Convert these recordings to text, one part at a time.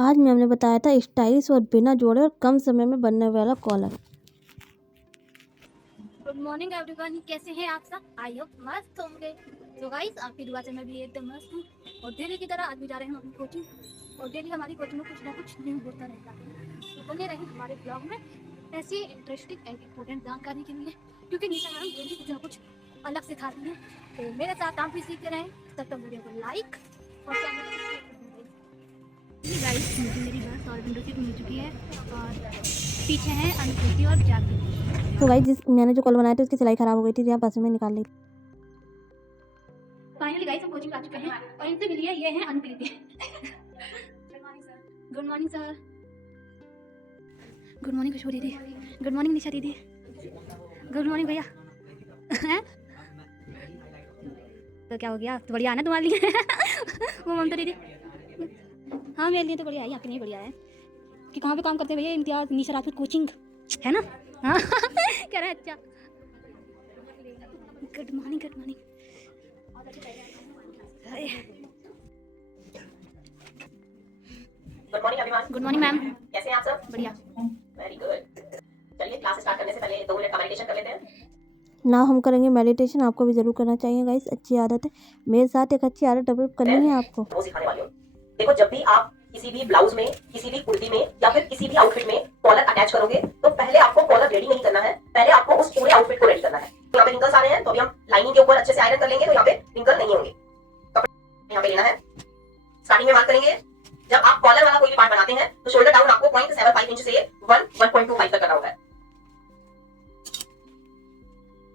आज मैम ने बताया था स्टाइलिश और बिना जोड़े और कम समय में बनने वाला कॉलर। गुड मॉर्निंग एवरीवन, कैसे हैं आप सब? आई होप मस्त होंगे। तो गाइस, आपकी दुआ से मैं भी एकदम मस्त हूँ और डेली की तरह आज भी जा रहे हैं अपनी कोचिंग। और डेली हमारी कोचिंग में कुछ ना कुछ न्यू होता रहता है, तो बने रहें हमारे ब्लॉग में ऐसी इंटरेस्टिंग एंड इम्पोर्टेंट जानकारी के लिए, क्योंकि निशा मैम डेली कुछ ना कुछ अलग सिखाती हैं। तो मेरे साथ आप भी सीखते रहें। तब तक वीडियो को लाइक और चैनल को सब्सक्राइब कर दें। गाइस, मुझे मेरी बस और विंडो सीट मिल चुकी है और पीछे है अनुकृति और जागृति। तो गाइस, मैंने जो कॉलर बनाया था उसकी सिलाई खराब हो गई थी, यहाँ बस में निकाल ली। फाइनली गाइस, हम कोचिंग आ चुके हैं और इनसे मिलिए, ये हैं Anukriti. Good morning sir. Good morning Khushboo दीदी। गुड मॉर्निंग निशा दीदी। गुड मॉर्निंग भैया। तो क्या हो गया? तो बढ़िया है ना तुम्हारे लिए? वो ममता दीदी। हाँ, मेरे लिए तो बढ़िया है, आपके लिए बढ़िया है कि कहाँ पे काम करते हैं भैया? इम्तियाज निशा राजपूत कोचिंग है ना? हाँ। कह रहे हैं अच्छा। Good morning, good morning. Good morning everyone. Good morning ma'am. कैसे हैं आप सब? बढ़िया। Very good. चलिए, क्लास स्टार्ट करने से पहले 2 मिनट का मेडिटेशन कर लेते हैं। ना हम करेंगे मेडिटेशन, आपको भी जरूर करना चाहिए गाइस, अच्छी आदत है। मेरे साथ एक अच्छी आदत डेवलप करनी है आपको। वो सिखाने वाली हूँ। देखो, जब भी आप किसी भी ब्लाउज में, किसी भी कुर्ती में या फिर किसी भी आउटफिट में कॉलर अटैच करोगे, तो पहले आपको कॉलर रेडी नहीं करना है, पहले आपको उस पूरे आउटफिट को रेडी करना है। यहाँ पे रिंकल्स आ रहे हैं, तो अभी हम लाइनिंग के ऊपर अच्छे से आयरन कर लेंगे, तो यहाँ पे रिंकल नहीं होंगे। कपड़ा यहाँ पे लेना है, स्टार्टिंग में मार्क करेंगे। जब आप कॉलर वाला कोई भी पार्ट बनाते हैं, तो शोल्डर डाउन आपको 0.75 इंच से 1.25 तक करना होता है।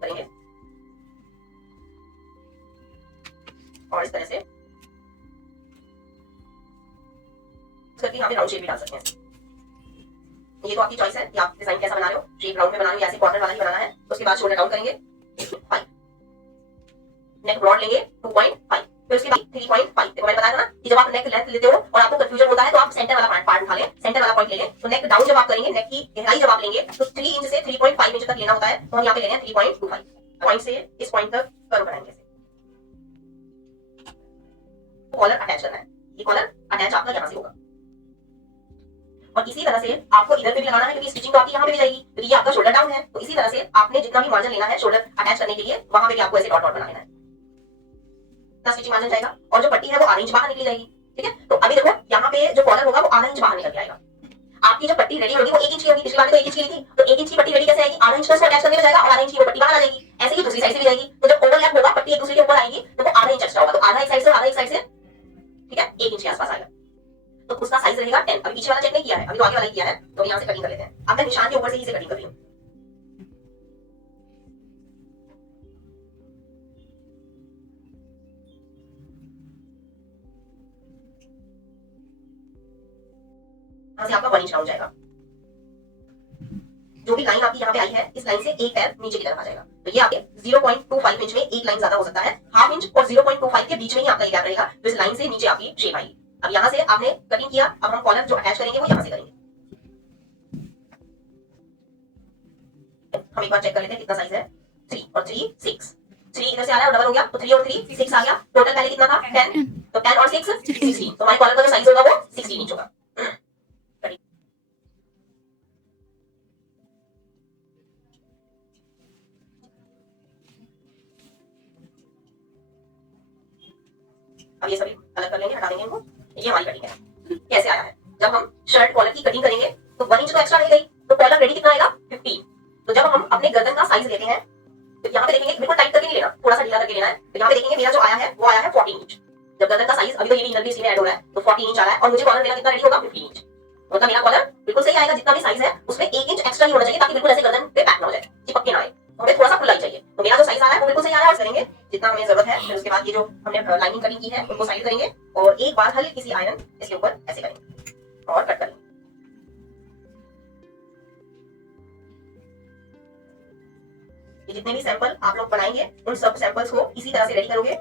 करेंगे और इस तरह से करके यहाँ पे राउंड शेप भी डाल सकते हैं। ये तो आपकी चॉइस है कि आप डिजाइन कैसा बना रहे हो, शेप राउंड में बना रहे हो या ऐसे कॉर्नर वाला ही बनाना है। तो उसके बाद शोल्डर डाउन करेंगे 5, नेक ब्रॉड लेंगे 2.5, फिर उसके बाद 3.5। देखो मैंने बताया था ना कि जब आप नेक लेंथ लेते हो और आपको कंफ्यूजन होता है, तो आप सेंटर वाला पार्ट उठा लें, सेंटर वाला पॉइंट ले लें। तो नेक डाउन जब आप करेंगे, नेक की गहराई जब आप लेंगे, तो 3 इंच से 3.5 इंच तक लेना होता है। तो हम यहाँ पे ले रहे हैं 3.25 पॉइंट से इस पॉइंट तक कर्व बनाएंगे। कॉलर अटैच करना है, ये कॉलर अटैच आपका यहाँ से होगा और इसी तरह से आपको इधर पे भी लगाना है, क्योंकि स्टिचिंग तो आपकी यहाँ पे भी जाएगी, क्योंकि ये आपका शोल्डर डाउन है। तो इसी तरह से आपने जितना भी मार्जिन लेना है शोल्डर अटैच करने के लिए, वहां पे भी आपको ऐसे डॉट डॉट बना लेना है। इतना स्टिचिंग मार्जिन जाएगा और जो पट्टी है वो आधा इंच बाहर निकली जाएगी। ठीक है, तो अभी देखो यहाँ पे जो कॉलर होगा वो आधा इंच बाहर निकल के आएगा। आपकी जो पट्टी रेडी होगी वो 1 इंच की होगी, पिछली बार तो 1 इंच की थी, तो 1 इंच की पट्टी रेडी कैसे आएगी? आधा इंच को अटैच करने में जाएगा और आधा इंच की वो पट्टी बाहर आ जाएगी। ऐसे ही दूसरी साइड से भी जाएगी। तो जब ओवरलैप होगा, पट्टी एक दूसरे के ऊपर आएगी, तो वो आधा इंच एक्स्ट्रा होगा। तो आधा एक साइड से, आधा एक साइड से, ठीक है, 1 इंच के आसपास आएगा। तो उसका साइज रहेगा 10। अभी पीछे वाला चेक नहीं किया है, अभी तो आगे वाला ही किया है। तो यहाँ से कटिंग कर लेते हैं। अब मैं निशान के ऊपर से ही इसे कटिंग कर रही हूँ। यहाँ से आपका 1 इंच राउंड जाएगा। जो भी लाइन आपकी यहाँ पे आई है, इस लाइन से एक पैर नीचे की तरफ आ जाएगा। तो ये आपके 0.25 इंच में एक लाइन ज्यादा हो सकता है। हाफ इंच और 0.25 के बीच में ही आपका ये गैप रहेगा, तो इस लाइन से नीचे आपकी शेप आएगी। अब यहाँ से आपने कटिंग किया, अब हम कॉलर जो अटैच करेंगे वो यहाँ से करेंगे। हम एक बार चेक कर लेते हैं कितना साइज है। 3 और 3 6, 3 इधर से आ रहा है और डबल हो गया, तो 3 और 3 6 आ गया। टोटल पहले कितना था? 10। तो 10 और 6 16। तो हमारे कॉलर का जो साइज होगा वो 16 इंच होगा। अब ये सभी अलग कर लेंगे, हटा देंगे इनको। ये हमारी कटिंग है। कैसे आया है? जब हम शर्ट कॉलर की कटिंग करेंगे तो 1 इंच तो एक्स्ट्रा रह गई, तो कॉलर रेडी कितना आएगा? 15। तो जब हम अपने गर्दन का साइज लेते हैं, तो यहाँ पे देखेंगे, बिल्कुल टाइट करके नहीं लेना, थोड़ा सा ढीला करके लेना है। तो यहाँ पे देखेंगे मेरा जो आया है वो आया है 14 इंच। जब गर्दन का साइज, अभी तो ये भी इनर भी इसी में ऐड हो रहा है, तो 14 इंच आ रहा है और मुझे कॉलर मेरा कितना रेडी होगा? 15 इंच। मतलब मेरा कॉलर बिल्कुल सही आएगा। जितना भी साइज है उसमें 1 इंच एक्स्ट्रा ही होना चाहिए, ताकि बिल्कुल ऐसे गर्दन पे पैक ना हो जाए, चिपक के ना आए। हमें थोड़ा सा खुला ही चाहिए। तो मेरा जो साइज आ रहा है वो बिल्कुल सही आ रहा है। और करेंगे जितना हमें जरूरत है। फिर उसके बाद ये जो हमने लाइनिंग कटिंग की है उनको साइड करेंगे और एक बार हल्की सी आयरन इसके ऊपर ऐसे करेंगे और कट करेंगे। ये जितने भी सैंपल आप लोग बनाएंगे, उन सब सैंपल्स को इसी तरह से रेडी करोगे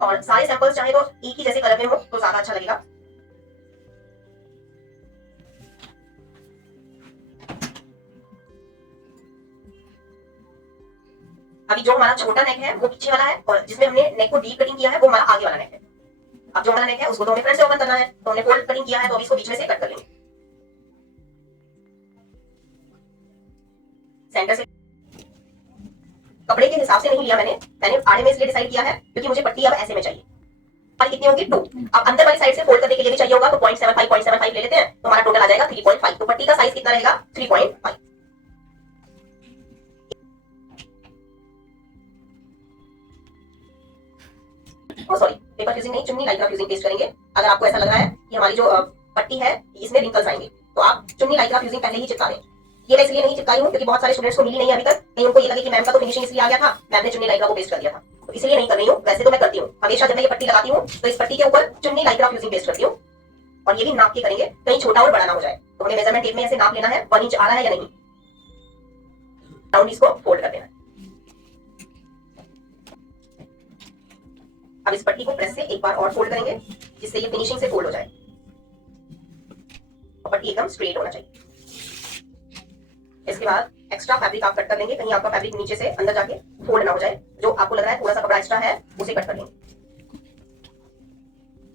और सारे सैंपल्स चाहे तो एक ही जैसे कलर में हो तो ज्यादा अच्छा लगेगा। अभी जो हमारा छोटा नेक है वो पीछे वाला है और जिसमें हमने नेक को डीप कटिंग किया है वो हमारा आगे वाला नेक है। अब जो हमारा नेक है उसको तो हमें फ्रंट से ओपन करना है, तो हमने फोल्ड कटिंग किया है तो अभी इसको बीच में से कट कर लेंगे। सेंटर से कपड़े के हिसाब से नहीं लिया मैंने आड़े में इसलिए डिसाइड किया है क्योंकि मुझे पट्टी अब ऐसे में चाहिए। हमारी कितनी होगी 2। अब अंदर वाली साइड से फोल्ड करने के लिए भी चाहिए होगा तो 0.75 ले लेते हैं, तो हमारा टोटल आ जाएगा 3.5। तो पट्टी का साइज कितना रहेगा 3.5। सॉरी, पेपर फ्यूजिंग नहीं, चुन्नी लाइक्रा फ्यूजिंग टेस्ट करेंगे। अगर आपको ऐसा लग रहा है कि हमारी जो पट्टी है इसमें रिंकल्स आएंगे तो आप चुन्नी लाइक्रा फ्यूजिंग पहले ही चिपका दें। ये मैं इसलिए नहीं चिपकाई हूं क्योंकि बहुत सारे स्टूडेंट्स को मिली नहीं अभी तक, कहीं उनको ये लगे कि मैम का तो फिनिशिंग इसलिए आ गया था, मैम ने चुन्नी लाइक्रा को पेस्ट कर दिया था, तो इसलिए नहीं कर रही हूं। वैसे तो मैं करती हूं हमेशा, जब मैं ये पट्टी लगाती हूं तो इस पट्टी के ऊपर चुन्नी लाइक्रा फ्यूजिंग पेस्ट करती हूं। और ये भी नाप के करेंगे, कहीं छोटा और बड़ा ना हो जाए, तो हमें मेजरमेंट टेप में ऐसे नाप लेना है 1 इंच आ रहा है या नहीं, राउंड इसको फोल्ड कर देना है। अब इस पट्टी को प्रेस से एक बार और फोल्ड करेंगे जिससे ये फिनिशिंग से फोल्ड हो जाए और पट्टी एकदम स्ट्रेट होना चाहिए। इसके बाद एक्स्ट्रा फैब्रिक आप कट कर लेंगे, कहीं आपका फैब्रिक नीचे से अंदर जाके फोल्ड ना हो जाए। जो आपको लग रहा है थोड़ा सा कपड़ा एक्स्ट्रा है उसे कट कर लेंगे।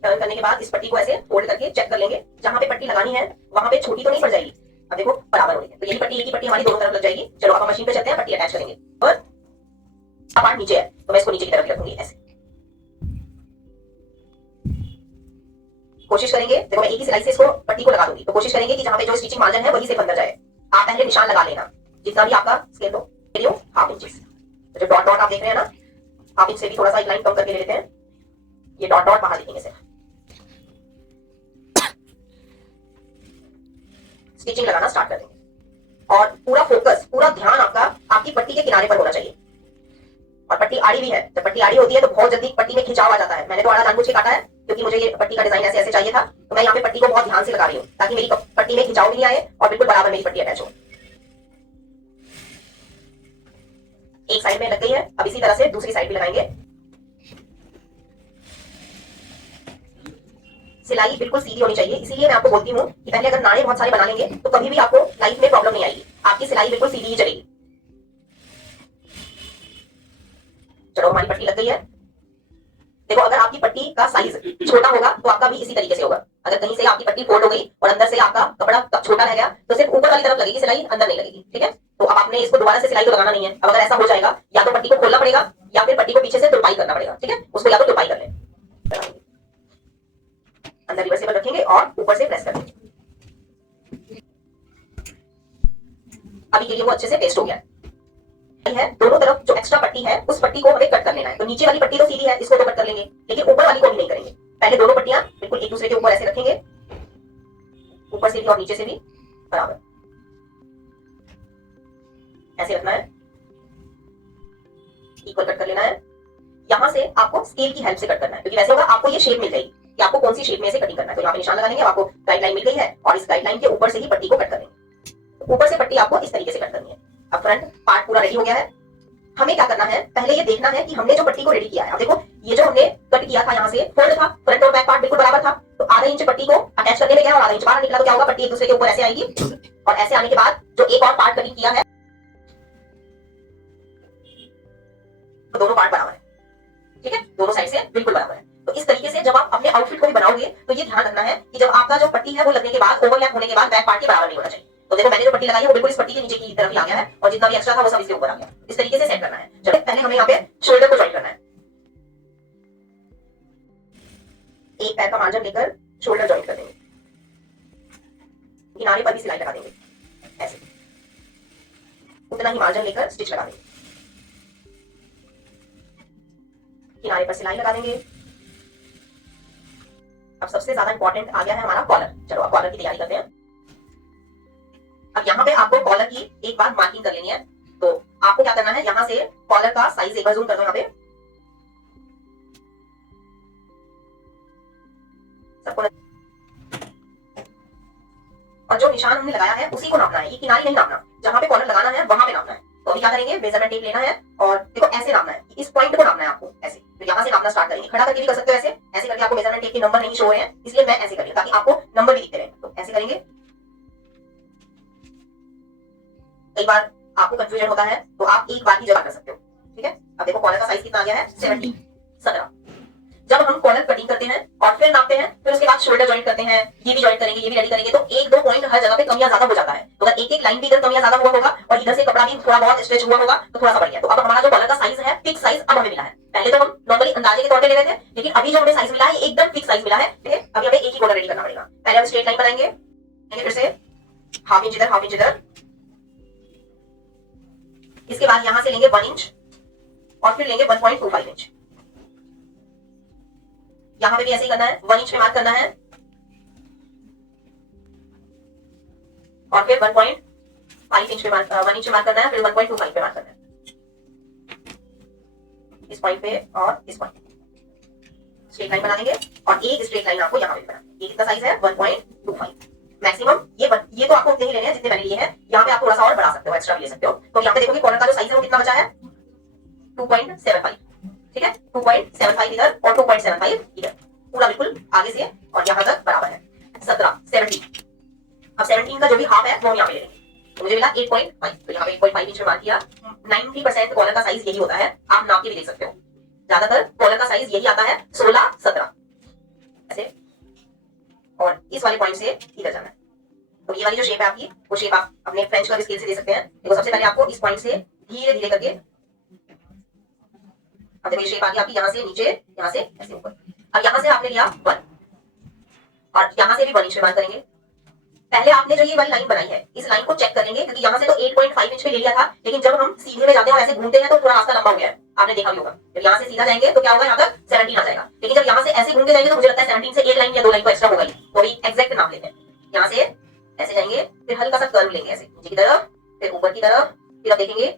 टर्न करने के बाद इस पट्टी को ऐसे फोल्ड करके चेक कर लेंगे, जहां पे पट्टी लगानी है वहां पे छोटी तो नहीं पड़ जाएगी। अब देखो बराबर हो रही है, तो यही पट्टी एक ही पट्टी हमारी दोनों तरफ लग जाएगी। चलो आप मशीन पे चलते हैं, पट्टी अटैच करेंगे। और पार्ट नीचे है तो मैं इसको नीचे की तरफ रखूंगी ऐसे। कोशिश करेंगे, देखो मैं एक ही सिलाई से इसको पट्टी को लगा दूंगी, तो कोशिश करेंगे कि जहां पे जो स्टिचिंग मार्जिन है वही से अंदर जाए। आप पहले निशान लगा लेना, जितना भी आपका स्केल हो, 1/2 इंच। तो जो डॉट डॉट आप देख रहे हैं ना, 1/2 इंच से भी थोड़ा सा एक लाइन कम करके ले लेते हैं। ये डॉट डॉट बाहर दिखेंगे सिर्फ। स्टिचिंग लगाना स्टार्ट कर देंगे और पूरा फोकस, पूरा ध्यान आपका आपकी पट्टी के किनारे पर होना चाहिए। और पट्टी आड़ी भी है, जब पट्टी आड़ी होती है तो बहुत जल्दी पट्टी में खिंचाव आ जाता है। मैंने तो आड़ा जानबूझ के काटा है क्योंकि मुझे ये पट्टी का डिजाइन ऐसे ऐसे चाहिए था, तो मैं यहाँ पे पट्टी को बहुत ध्यान से लगा रही हूँ ताकि मेरी पट्टी में खिंचाव भी नहीं आए और बिल्कुल बराबर मेरी पट्टी अटैच हो। एक साइड में लग गई है, अब इसी तरह से दूसरी साइड भी लगाएंगे। सिलाई बिल्कुल सीधी होनी चाहिए, इसीलिए मैं आपको बोलती हूँ कि पहले अगर नाड़े बहुत सारे बना लेंगे तो कभी भी आपको लाइफ में प्रॉब्लम नहीं आएगी, आपकी सिलाई बिल्कुल सीधी ही चलेगी। चलो हमारी पट्टी लग गई है। देखो अगर आपकी पट्टी का साइज छोटा होगा तो आपका भी इसी तरीके से होगा। अगर कहीं से आपकी पट्टी फोल्ड हो गई और अंदर से आपका कपड़ा छोटा रह गया तो सिर्फ ऊपर वाली तरफ लगेगी सिलाई, अंदर नहीं लगेगी। ठीक है, तो अब आपने इसको दोबारा से सिलाई तो लगाना नहीं है। अब अगर ऐसा हो जाएगा या तो पट्टी को खोलना पड़ेगा या फिर पट्टी को पीछे से तुरपाई करना पड़ेगा। ठीक है, उसको या तो तुरपाई कर लें, अंदर रिवर्सेबल रखेंगे और ऊपर से प्रेस कर देंगे। अभी के लिए वो अच्छे से पेस्ट हो गया है। दोनों तरफ जो एक्स्ट्रा पट्टी है उस पट्टी को हमें कट कर लेना है। तो नीचे वाली पट्टी तो सीधी है, इसको तो कट कर लेंगे, लेकिन ऊपर वाली को भी नहीं करेंगे। पहले दोनों पट्टियां बिल्कुल एक दूसरे के ऊपर ऐसे रखेंगे, ऊपर से भी और नीचे से भी बराबर ऐसे रखना है, इक्वल कट कर लेना है। यहां से आपको स्केल की हेल्प से कट करना है, क्योंकि वैसे होगा आपको ये शेप मिल जाएगी कि आपको कौन सी शेप में से कटिंग करना है। तो यहाँ पे निशान लगा लेंगे, आपको गाइडलाइन मिल गई है और इस गाइडलाइन के ऊपर से ही पट्टी को कट कर लेंगे। ऊपर से पट्टी आपको इस तरीके से कट करनी है। अब फ्रंट पार्ट पूरा रेडी हो गया है। हमें क्या करना है, पहले ये देखना है कि हमने जो पट्टी को रेडी किया है, अब देखो ये जो हमने कट किया था यहाँ से फोल्ड था, फ्रंट और बैक पार्ट बिल्कुल बराबर था, तो आधा इंच पट्टी को अटैच करने में गया और आधा इंच बाहर निकला, तो क्या होगा पट्टी एक दूसरे के ऊपर ऐसे आएगी और ऐसे आने के बाद जो एक और पार्ट कटिंग किया है तो दोनों पार्ट बराबर है। ठीक है, दोनों साइड से बिल्कुल बराबर है। तो इस तरीके से जब आप अपने आउटफिट को भी बनाओगे तो ये ध्यान रखना है कि जब आपका जो पट्टी है वो लगने के बाद ओवरलैप होने के बाद बैक पार्ट के बराबर नहीं होना चाहिए। तो देखो मैंने जो पट्टी लगाई है वो बिल्कुल इस पट्टी के नीचे की तरफ ही आ गया है और जितना भी एक्स्ट्रा था वो सब इसके ऊपर आ गया। इस तरीके से सेट करना है। चलो पहले हमें यहाँ पे शोल्डर को ज्वाइन करना है। एक पैर का मार्जिन लेकर शोल्डर ज्वाइन कर देंगे, किनारे पर भी सिलाई लगा देंगे ऐसे, उतना ही मार्जिन लेकर स्टिच लगा देंगे, किनारे पर सिलाई लगा देंगे। अब सबसे ज्यादा इंपॉर्टेंट आ गया है हमारा कॉलर। चलो अब कॉलर की तैयारी करते हैं। अब यहाँ पे आपको कॉलर की एक बार मार्किंग कर लेनी है। तो आपको क्या करना है, यहाँ से कॉलर का साइज एक बार जूम कर दो यहाँ पे सबको, और जो निशान हमने लगाया है उसी को नापना है, ये किनारी नहीं नापना, जहां पे कॉलर लगाना है वहां पे नापना है। तो अभी क्या करेंगे, मेजरमेंट टेप लेना है और देखो ऐसे नापना है, इस पॉइंट को नापना है आपको ऐसे। तो यहाँ से नापना स्टार्ट करेंगे, खड़ा करके भी कर सकते हो ऐसे, ऐसे करके आपको मेजरमेंट टेप के नंबर नहीं शो हो रहे हैं इसलिए मैं ऐसे कर रही हूं ताकि आपको नंबर भी दिखते रहे। तो ऐसे करेंगे। कई बार आपको कंफ्यूजन होता है तो आप एक बार की जगह कर सकते हो। ठीक है, अब देखो कॉलर का साइज कितना आ गया है 17। जब हम कॉलर कटिंग करते हैं और फिर नापते हैं, फिर उसके बाद शोल्डर जॉइंट करते हैं, ये भी जॉइंट करेंगे, ये भी रेडी करेंगे, तो एक दो पॉइंट हर जगह पे कम या ज्यादा हो जाता है। तो अगर एक एक लाइन भी इधर कम या ज्यादा हुआ होगा और इधर से कपड़ा भी थोड़ा बहुत स्ट्रेच हुआ होगा तो थोड़ा सा बढ़ गया। तो अब हमारा जो कॉलर का साइज है, फिक्स साइज अब हमें मिला है। पहले तो हम नॉर्मली अंदाजे के तौर पे ले रहे थे, लेकिन अभी जो हमें साइज मिला है एकदम फिक्स साइज मिला है। ठीक है, अभी हमें एक ही कॉलर रेडी करना पड़ेगा। पहले हम स्ट्रेट लाइन बनाएंगे, फिर से हाफ इंच इधर, हाफ इंच इधर। इसके बाद यहां से लेंगे 1 इंच और फिर लेंगे 1.25 इंच। यहां पे भी ऐसे ही करना है, 1 इंच पे मार्क करना है और फिर 1.5 इंच पे मार्क 1 इंच पे मार्क करना है, फिर 1.25 पे मार्क करना है, इस पॉइंट पे और इस पॉइंट पे स्ट्रेट लाइन बना देंगे। और एक स्ट्रेट लाइन आपको यहां पे बनाना है। ये कितना साइज है, 1.25 मैक्सिमम। ये तो आपको उतने ही लेने हैं जितने मैंने लिए हैं। यहाँ पे आप थोड़ा सा और बढ़ा सकते हो, एक्स्ट्रा भी ले सकते हो। तो यहाँ पे देखोगे कॉलर का जो साइज है वो कितना बचा है, 2.75। ठीक है, 2.75 इधर और 2.75 इधर, पूरा बिल्कुल आगे से और यहाँ तक बराबर है। 17 अब 17 का जो भी हाफ है वो हम यहाँ पे ले लेंगे। तो मुझे मिला 8.5, तो यहाँ पे 8.5 इंच में मार्क किया। 90% कॉलर का साइज यही होता है, आप नाप के भी देख सकते हो। ज्यादातर कॉलर का साइज यही आता है, 16-17 ऐसे। और इस वाले पॉइंट से इधर जाना है। तो ये वाली जो शेप है आपकी, वो शेप आप अपने फ्रेंच कर्व स्केल से दे सकते हैं। देखो सबसे पहले आपको इस पॉइंट से धीरे धीरे करके, अब देखो ये शेप आ गई आपकी, यहाँ से नीचे, यहाँ से ऐसे ऊपर। अब यहाँ से आपने लिया 1 और यहाँ से भी 1 इंच पे मार्क करेंगे। पहले आपने जो ये वाली लाइन बनाई है, इस लाइन को चेक कर लेंगे, क्योंकि यहाँ से तो 8.5 इंच पे ले लिया था, लेकिन जब हम सीधे में जाते हैं और ऐसे घूमते हैं तो थोड़ा रास्ता लंबा हो गया है, आपने देखा भी होगा। जब यहाँ से सीधा जाएंगे तो क्या होगा, यहाँ तक 17 आ जाएगा, लेकिन जब यहाँ से ऐसे घूमते जाएंगे तो मुझे लगता है 17 से एक लाइन या 2 लाइन तो एक्स्ट्रा होगा ही। तो अभी एग्जैक्ट नाप लेते हैं। यहाँ से ऐसे जाएंगे, फिर हल्का सा कर्व लेंगे ऐसे नीचे की तरफ, फिर ऊपर की तरफ। फिर अब देखेंगे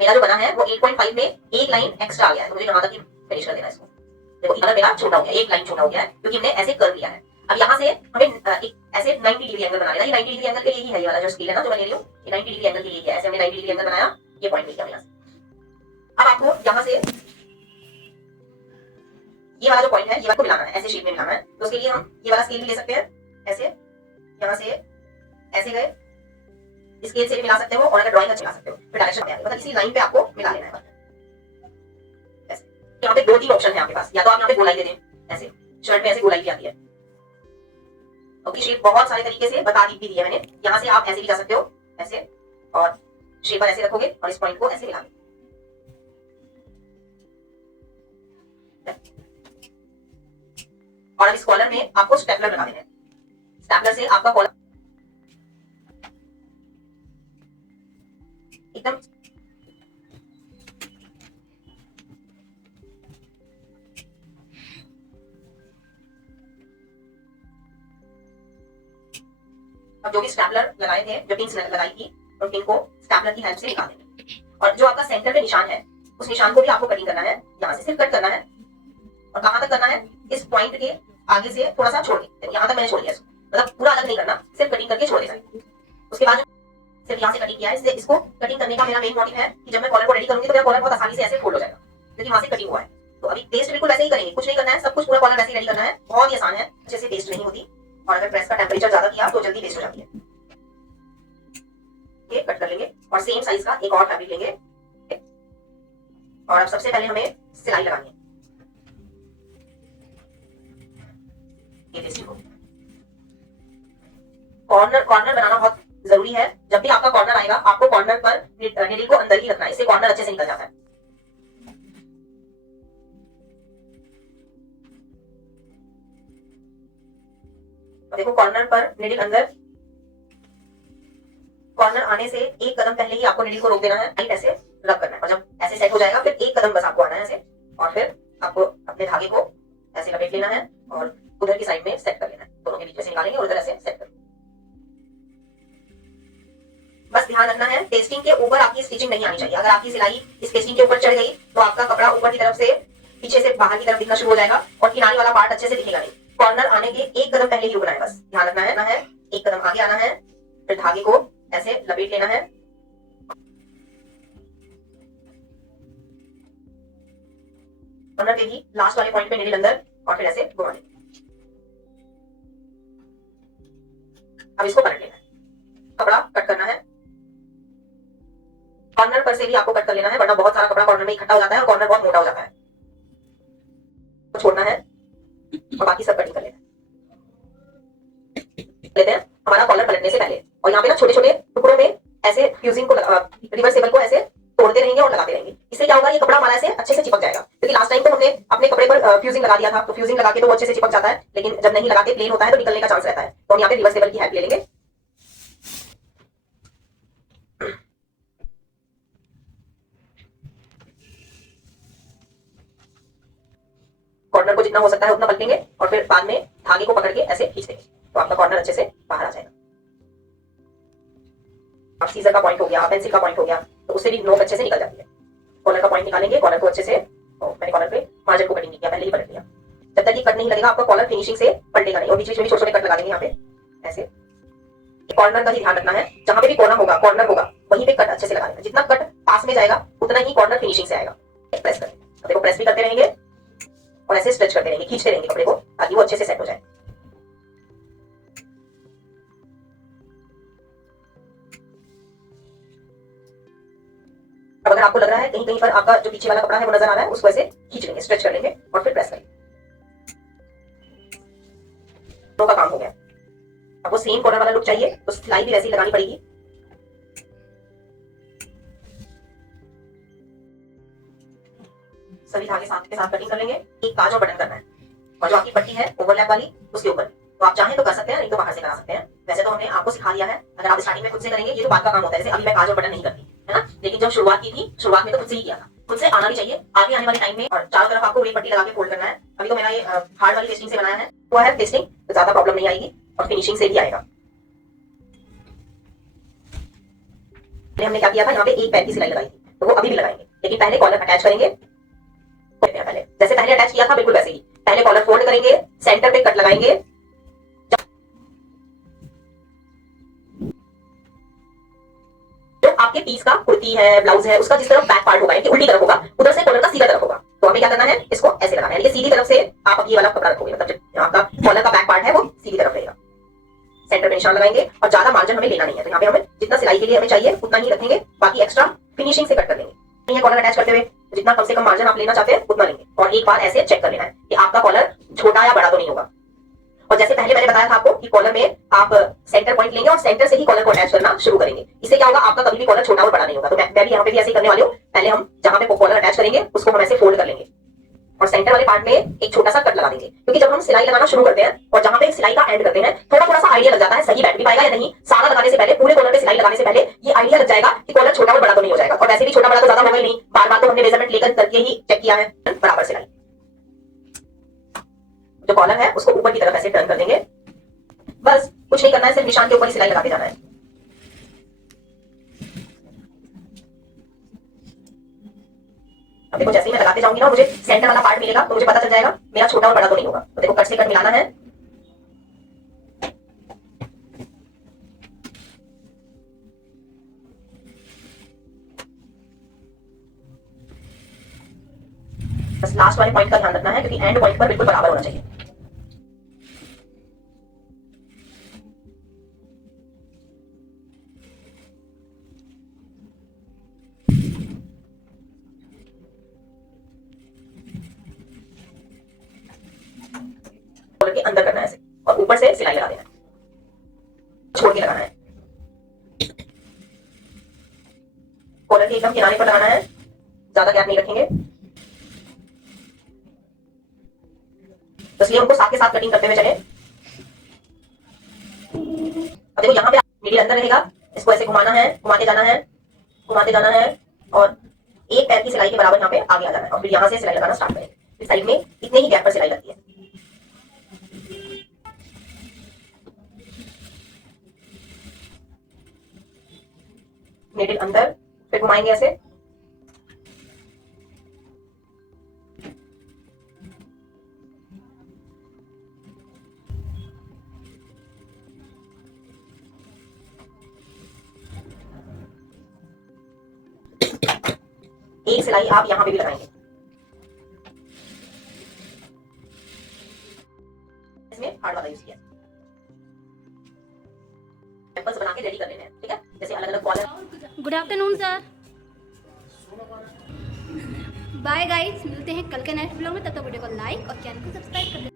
मेरा जो बना है वो 8.5 में एक लाइन एक्स्ट्रा आ गया है, तो मुझे यहाँ तक फिनिश कर देना है इसको। देखो इधर मेरा छोटा हो गया, एक लाइन छोटा हो गया है, क्योंकि हमने ऐसे कर्व लिया है। अब यहाँ से हमें एक ऐसे 90 डिग्री एंगल बना लेना। ये 90 डिग्री एंगल के लिए ही है, ये वाला जो स्केल है ना जो मैं ले रही हूँ, ये 90 डिग्री एंगल के लिए है। ऐसे हमने 90 डिग्री एंगल बनाया, ये पॉइंट लिया यहाँ से। अब आपको यहाँ से ये वाला जो पॉइंट है, ये वाला को मिलाना है, ऐसे शेप में मिलाना है। तो उसके लिए हम ये वाला स्केल भी ले सकते हैं, ऐसे यहाँ से ऐसे गए, स्केल से भी मिला सकते हो, और अगर ड्राइंग अच्छी मिला सकते हो फिर डायरेक्शन में मतलब इसी लाइन पे आपको मिला लेना है। ऐसे यहाँ पे 2-3 ऑप्शन है आपके पास, या तो आप यहाँ पे गोलाई दे दें, ऐसे शर्ट में ऐसे गोलाई भी आती है। ओके, शेप बहुत सारे तरीके से बता दी है मैंने। यहाँ से आप ऐसे भी जा सकते हो, ऐसे, और शेप पर ऐसे रखोगे और इस पॉइंट को ऐसे मिला। और अब इस कॉलर में आपको स्टेपलर लगा देना है। स्टेपलर से आपका कॉलर एकदम अब जो भी स्टैपलर लगाए थे, जो पिंस लगाई थी, उन पिन को स्टैपलर की हेल्प से निकाल देंगे। और जो आपका सेंटर पे निशान है, उस निशान को भी आपको कटिंग करना है। यहाँ से सिर्फ कट करना है, और कहाँ तक करना है, इस पॉइंट के आगे से थोड़ा सा छोड़ के, यहाँ तक मैंने छोड़ दिया इसको, मतलब पूरा अलग नहीं करना, सिर्फ कटिंग करके छोड़ देना। उसके बाद सिर्फ यहाँ से कटिंग किया है, इससे इसको कटिंग करने का मेरा मेन मोटिव है कि जब मैं कॉलर को रेडी करूंगी तो मेरा कॉलर बहुत आसानी से ऐसे फोल्ड हो जाएगा, क्योंकि वहां से कटिंग हुआ है। तो अभी पेस्ट बिल्कुल वैसे ही करेंगे, कुछ नहीं करना है, सब कुछ पूरा कॉलर वैसे ही रेडी करना है। बहुत ही आसान है, अच्छे से पेस्ट नहीं होती, और अगर प्रेस का टेम्परेचर ज्यादा किया तो जल्दी पेस्ट हो जाती है। ये कट कर लेंगे और सेम साइज का एक और फैब्रिक लेंगे, और अब सबसे पहले हमें सिलाई लगानी है। ये पेस्टिंग को कॉर्नर बनाना बहुत जरूरी है। जब भी आपका कॉर्नर आएगा, आपको कॉर्नर पर नीडल को अंदर ही रखना है, इससे कॉर्नर अच्छे से निकल जाता है। देखो कॉर्नर पर नीडल अंदर, कॉर्नर आने से एक कदम पहले ही आपको नीडल को रोक देना है, ऐसे रब करना है, और जब ऐसे सेट हो जाएगा फिर एक कदम बस आपको आना है ऐसे, और फिर आपको अपने धागे को ऐसे लपेट लेना है और उधर की साइड में सेट कर लेना है। दोनों के बीच में से निकालेंगे और उधर ऐसे सेट कर। बस ध्यान रखना है, पेस्टिंग के ऊपर आपकी स्टिचिंग नहीं आनी चाहिए। अगर आपकी सिलाई इस पेस्टिंग के ऊपर चढ़ गई तो आपका कपड़ा ऊपर की तरफ से पीछे से बाहर की तरफ दिखना शुरू हो जाएगा और किनारे वाला पार्ट अच्छे से दिखेगा नहीं। कॉर्नर आने के एक कदम पहले ही रुकना है, बस ध्यान रखना है, एक कदम आगे आना है, फिर धागे को ऐसे लपेट लेना है, कॉर्नर पे भी लास्ट वाले पॉइंट पे नीडल अंदर, और फिर ऐसे घुमा लेना। अब इसको पलट लेना है, कपड़ा कट करना है, कॉर्नर पर से भी आपको कट कर लेना है, वरना बहुत सारा कपड़ा कॉर्नर में इकट्ठा हो जाता है और कॉर्नर बहुत मोटा हो जाता है। तो छोड़ना है, और यहाँ पे ना छोटे छोटे टुकड़ों में ऐसे फ्यूजिंग को रिवर्सेबल को ऐसे तोड़ते रहेंगे और लगाते रहेंगे। इससे क्या होगा, ये कपड़ा हमारा ऐसे अच्छे से चिपक जाएगा। क्योंकि लास्ट टाइम तो हमने अपने कपड़े पर फ्यूजिंग लगा दिया था, तो फ्यूजिंग लगा के तो वो अच्छे से चिपक जाता है, लेकिन जब नहीं लगाते प्लेन होता है तो निकलने का चांस रहता है। तो हम यहाँ पे रिवर्सेबल की हेल्प ले लेंगे। कॉर्नर को जितना हो सकता है उतना पलटेंगे और फिर बाद में धागे को पकड़ के ऐसे खींच देंगे, तो आपका कॉर्नर अच्छे से बाहर आ जाएगा। अब सीजर का पॉइंट हो गया, पेंसिल का पॉइंट हो गया, तो उससे भी नोक अच्छे से निकल जाती है। कॉलर का पॉइंट निकालेंगे, कॉलर को अच्छे से, मैंने कॉलर पे मार्जिन को कटिंग नहीं किया, पहले ही पलट लिया। जब तक ये कट नहीं लगेगा आपका कॉलर फिनिशिंग से पलटेगा नहीं। और बीच बीच में भी छोटे छोटे कट लगा देंगे यहाँ पे ऐसे। कॉर्नर का ही ध्यान रखना है, जहां पे भी कॉर्नर होगा वहीं पे कट अच्छे से लगा देना। जितना कट पास में जाएगा उतना ही कॉर्नर फिनिशिंग से आएगा। प्रेस करें, देखो प्रेस भी करते रहेंगे और ऐसे स्ट्रेच करते रहेंगे, खींचते रहेंगे कपड़े को ताकि वो अच्छे से सेट हो जाए। अब अगर आपको लग रहा है कहीं कहीं पर आपका जो पीछे वाला कपड़ा है वो नजर आ रहा है, उसको ऐसे खींच लेंगे, स्ट्रेच कर लेंगे और फिर प्रेस करेंगे। दो का काम हो गया। अब वो सेम कॉर्नर वाला लुक चाहिए तो सिलाई भी वैसे ही लगानी पड़ेगी। सभी धागे साथ के साथ कटिंग कर लेंगे। एक काज और बटन करना है, और जो आपकी पट्टी है ओवरलैप वाली उसके ऊपर, तो आप चाहें तो कर सकते हैं, नहीं तो बाहर से करा सकते हैं। वैसे तो हमने आपको सिखा दिया है, अगर आप स्टार्टिंग में खुद से करेंगे ये तो बात का काम होता है। जैसे अभी मैं काज और बटन नहीं करती है ना, लेकिन जब शुरुआत की थी, शुरुआत में तो खुद से ही किया था। खुद से आना भी चाहिए आगे आने वाले टाइम में। और चारों तरफ आपको रेल पट्टी लगा के फोल्ड करना है। अभी तो मैंने ये हार्ड वाली पेस्टिंग से बनाया है, वो है पेस्टिंग, तो ज्यादा प्रॉब्लम नहीं आएगी और फिनिशिंग से भी आएगा। हमने क्या किया था, यहाँ पे एक पैर की सिलाई लगाई थी, तो वो अभी भी लगाएंगे, लेकिन पहले कॉलर अटैच करेंगे। पहले जैसे पहले अटैच किया था बिल्कुल वैसे ही पहले कॉलर फोल्ड करेंगे, सेंटर पे कट लगाएंगे। जो आपके पीस का कुर्ती है, ब्लाउज है, उसका जिस तरफ बैक पार्ट होगा, उल्टी तरफ होगा, उधर से कॉलर का सीधा तरफ होगा। तो हमें क्या करना है, इसको ऐसे लगाना है, सीधी तरफ से आप ये वाला कपड़ा रखोगे, मतलब आपका कॉलर का बैक पार्ट है वो सीधी तरफ रहेगा। सेंटर पे निशान लगाएंगे और ज्यादा मार्जिन हमें लेना नहीं है, तो यहाँ पे हमें जितना सिलाई के लिए हमें चाहिए उतना ही रखेंगे, बाकी एक्स्ट्रा फिनिशिंग से कट कर देंगे। कॉलर अटैच करते हुए जितना कम से कम मार्जिन आप लेना चाहते हैं उतना लेंगे, और एक बार ऐसे चेक कर लेना है कि आपका कॉलर छोटा या बड़ा तो नहीं होगा। और जैसे पहले मैंने बताया था आपको कि कॉलर में आप सेंटर पॉइंट लेंगे और सेंटर से ही कॉलर को अटैच करना शुरू करेंगे। इससे क्या होगा, आपका कभी भी कॉलर छोटा और बड़ा नहीं होगा। तो मैं भी यहाँ पे भी ऐसे ही करने वाली हूँ। पहले हम जहां पे कॉलर अटैच करेंगे उसको हम ऐसे फोल्ड कर लेंगे और सेंटर वाले पार्ट में एक छोटा सा कट लगा देंगे, क्योंकि जब हम सिलाई लगाना शुरू करते हैं और जहां पे सिलाई का एंड करते हैं थोड़ा थोड़ा सा आइडिया लग जाता है, सही बैठ भी पाएगा या नहीं। सारा लगाने से पहले, पूरे कॉलर पे सिलाई लगाने से पहले ये आइडिया लग जाएगा कि कॉलर छोटा और बड़ा तो नहीं हो जाएगा। और वैसे भी छोटा बड़ा तो ज्यादा होगा ही नहीं, बार बार तो हमने मेजरमेंट लेकर करके ही चेक किया है। बराबर सिलाई, जो कॉलर है उसको ऊपर की तरफ ऐसे टर्न कर देंगे, बस कुछ नहीं करना है, सिर्फ निशान के ऊपर ही सिलाई लगाते जाना है। अब देखो जैसे ही मैं लगाते जाऊंगी ना, मुझे सेंटर वाला पार्ट मिलेगा तो मुझे पता चल जाएगा मेरा छोटा और बड़ा तो नहीं होगा। तो देखो कट से कट मिलाना है, बस लास्ट वाले पॉइंट का ध्यान रखना है, क्योंकि एंड पॉइंट पर बिल्कुल बराबर होना चाहिए। कॉलर के अंदर करना है ऐसे, और ऊपर से सिलाई लगा देना है, छोड़ के लगाना है। कॉलर के एकदम किनारे पर लगाना है, ज्यादा गैप नहीं रखेंगे। इसलिए उनको साथ के साथ कटिंग करते हुए चले। अब देखो यहाँ पे नीडल अंदर रहेगा, इसको ऐसे घुमाना है, घुमाते जाना है, घुमाते जाना है, और एक पैर की सिलाई के बराबर यहाँ पे आगे आ जाना है, और फिर यहाँ से सिलाई लगाना स्टार्ट करेंगे। इस साइड में इतने ही गैप पर सिलाई लगती है। नीडल अंदर, फिर घुमाएंगे ऐसे, एक सिलाई आप यहां पे भी लगाएंगे। इसमें हार्ड वाला यूज किया, सैंपल्स बना के रेडी कर लेने हैं, ठीक है। जैसे अलग अलग collar. Good afternoon sir, bye guys, मिलते हैं कल के नेक्स्ट व्लॉग में। तब तक वीडियो को लाइक और चैनल को सब्सक्राइब कर देना।